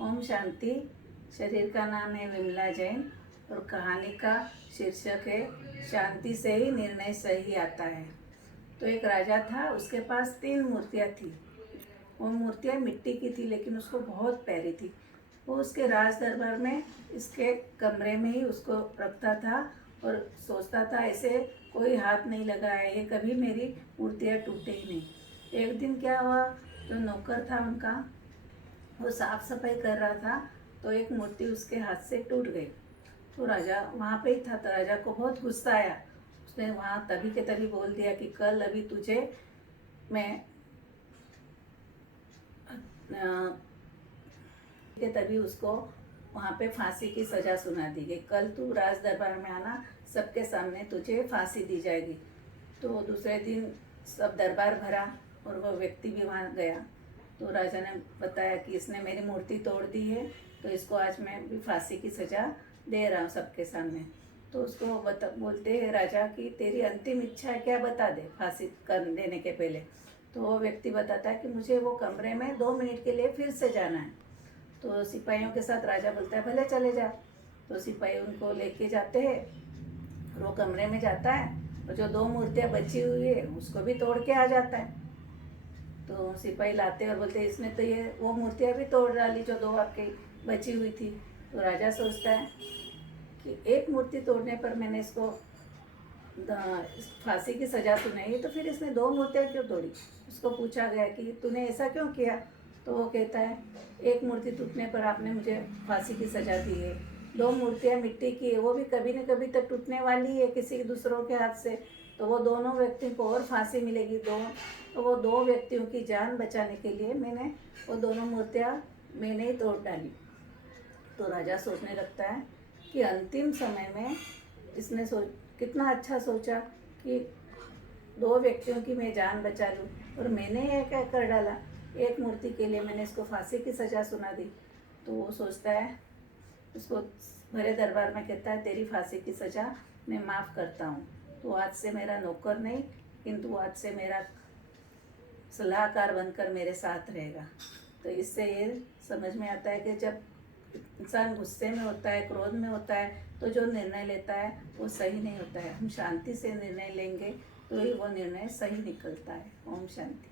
ओम शांति। शरीर का नाम है विमला जैन और कहानी का शीर्षक है शांति से ही निर्णय सही आता है। तो एक राजा था, उसके पास 3 मूर्तियाँ थी। वो मूर्तियाँ मिट्टी की थी, लेकिन उसको बहुत प्यारी थी। वो उसके राज दरबार में इसके कमरे में ही उसको रखता था और सोचता था ऐसे कोई हाथ नहीं लगा है, ये कभी मेरी मूर्तियाँ टूटे ही नहीं। एक दिन क्या हुआ, जो नौकर था उनका, वो साफ सफाई कर रहा था तो एक मूर्ति उसके हाथ से टूट गई। तो राजा वहाँ पे ही था, तो राजा को बहुत गुस्सा आया। उसने वहाँ तभी के तभी बोल दिया कि कल अभी तुझे मैं के तभी उसको वहाँ पे फांसी की सज़ा सुना दी गई। कल तू राज दरबार में आना, सबके सामने तुझे फांसी दी जाएगी। तो दूसरे दिन सब दरबार भरा और वह व्यक्ति भी वहाँ गया। तो राजा ने बताया कि इसने मेरी मूर्ति तोड़ दी है, तो इसको आज मैं भी फांसी की सज़ा दे रहा हूँ सबके सामने। तो उसको बोलते हैं राजा कि तेरी अंतिम इच्छा है क्या, बता दे फांसी कर देने के पहले। तो वो व्यक्ति बताता है कि मुझे वो कमरे में 2 मिनट के लिए फिर से जाना है। तो सिपाहियों के साथ राजा बोलता है भले चले जा। तो सिपाही उनको लेके जाते हैं, वो कमरे में जाता है और जो 2 मूर्तियाँ बची हुई है उसको भी तोड़ के आ जाता है। तो सिपाही लाते और बोलते इसने तो ये वो मूर्तियाँ भी तोड़ डाली जो 2 आपकी बची हुई थी। तो राजा सोचता है कि एक मूर्ति तोड़ने पर मैंने इसको फांसी की सज़ा सुनाई, तो फिर इसने 2 मूर्तियाँ क्यों तोड़ी। उसको पूछा गया कि तूने ऐसा क्यों किया। तो वो कहता है एक मूर्ति टूटने पर आपने मुझे फांसी की सज़ा दी है, 2 मूर्तियाँ मिट्टी की है, वो भी कभी न कभी तो टूटने वाली है किसी दूसरों के हाथ से, तो वो दोनों व्यक्तियों को और फांसी मिलेगी। तो वो 2 व्यक्तियों की जान बचाने के लिए मैंने वो दोनों मूर्तियाँ मैंने ही तोड़ डाली। तो राजा सोचने लगता है कि अंतिम समय में इसने कितना अच्छा सोचा कि 2 व्यक्तियों की मैं जान बचा लूँ, और मैंने ये क्या कर डाला, एक मूर्ति के लिए मैंने इसको फांसी की सज़ा सुना दी। तो वो सोचता है, उसको भरे दरबार में कहता है तेरी फांसी की सज़ा मैं माफ़ करता हूँ, तो आज से मेरा नौकर नहीं, किंतु आज से मेरा सलाहकार बनकर मेरे साथ रहेगा। तो इससे ये समझ में आता है कि जब इंसान गुस्से में होता है, क्रोध में होता है, तो जो निर्णय लेता है वो सही नहीं होता है। हम शांति से निर्णय लेंगे तो ही वो निर्णय सही निकलता है। ओम शांति।